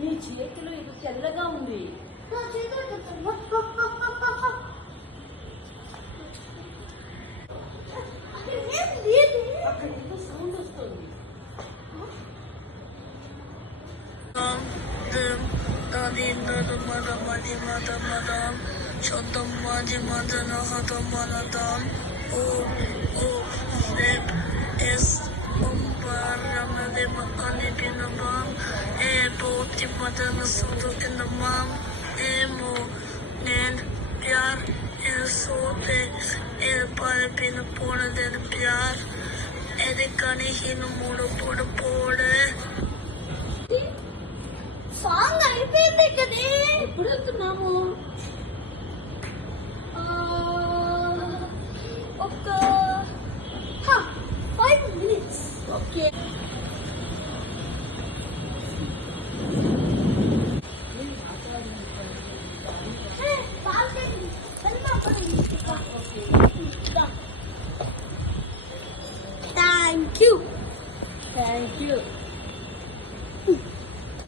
నీ చేతిలో ఇది తెల్లగా ఉంది. అక్కడ ఏదో సౌండ్ వస్తుంది. సాంగ్ అయిపోయింది కదే. ఎప్పుడు వెళ్తున్నాము? ఒక 5 minutes. Okay. Thank you. Thank you.